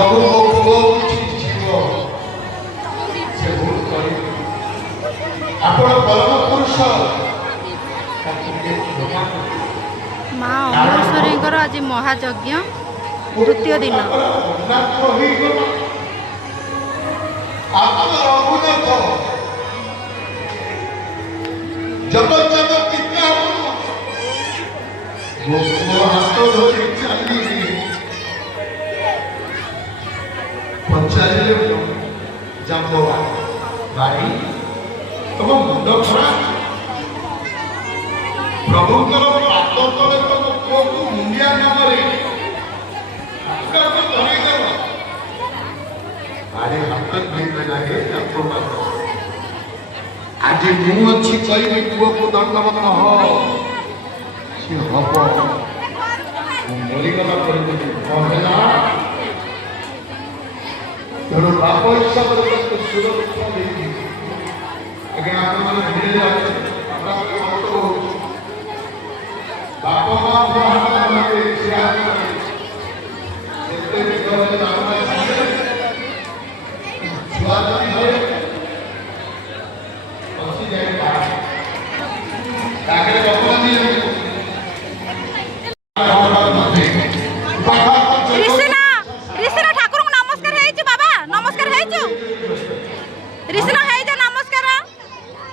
ସବୁ ମୋ ପୁଅ କିଛି ଝିଅ ସେ ଭୁଲ କରି ଆପଣ ପରମ ପୁରୁଷ ମା ଅମରେଶ୍ୱରୀଙ୍କର ଆଜି ମହାଯଜ୍ଞ ଦ୍ୱିତୀୟ ଦିନ। ଜଗତ ପିତା ମୋ ହାତ ଧରି ଚାଲିଲି ପଚାରିଲେ ଜାମ୍ବ ଭାଇ ତମ ମୁଣ୍ଡ ଖରାପ ପ୍ରଭୁଙ୍କର ପାଦ ତଳେ ତମ ପୁଅକୁ ମୁଣ୍ଡିଆ ନାମରେ ଧରେଇଦେବ ଆରେ ହାତ ଧୋଇବେ ନା ଆଜି ମୁଁ ଅଛି କହିବି ପୁଅକୁ ଦଣ୍ଡବତ ହ ସେ ହବ ମରିଗଲା ପରେ କଣ ହେଲା ତେଣୁ ବାପ ହିସାବରେ ତାକୁ ସୁରକ୍ଷା ଦେଇଛି। ଆଜ୍ଞା ଆପଣମାନେ ଧୀରେ ବାପ ମା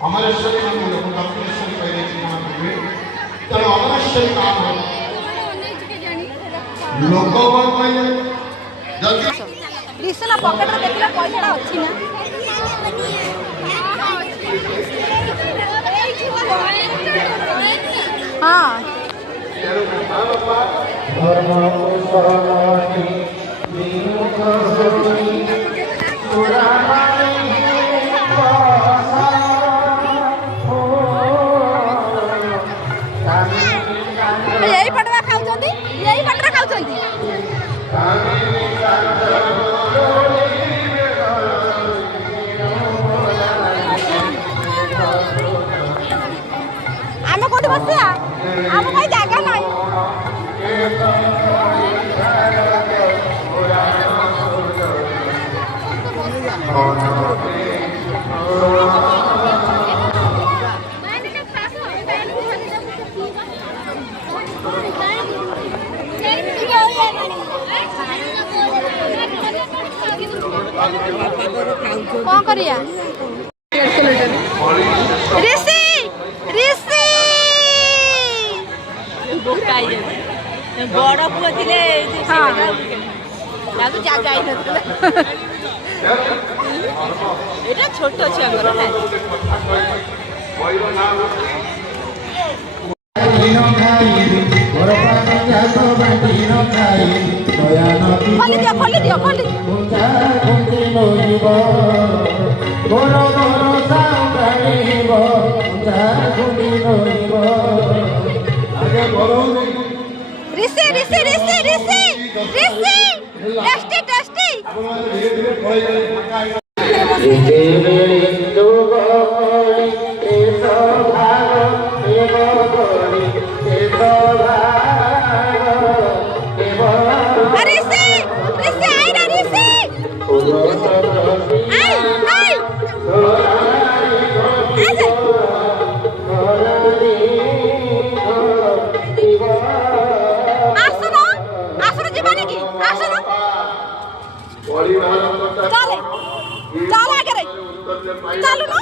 अमरेश्वरी तेणु अमरेश्वरी नाम ऋषि पकेट देखिए पैसा अच्छी ना हाँ यही पटवा खाऊं यही पटरा खाऊं आम कौटी बस आम कहीं जगह ना कौन करिया ऋषि ऋषि बड़ पुआ थे जगह ये छोट छुआ खोली दियो ऋषि ऋषि ऋषि ऋषि ऋषि टेस्टी टेस्टी चल आगे चलो ना।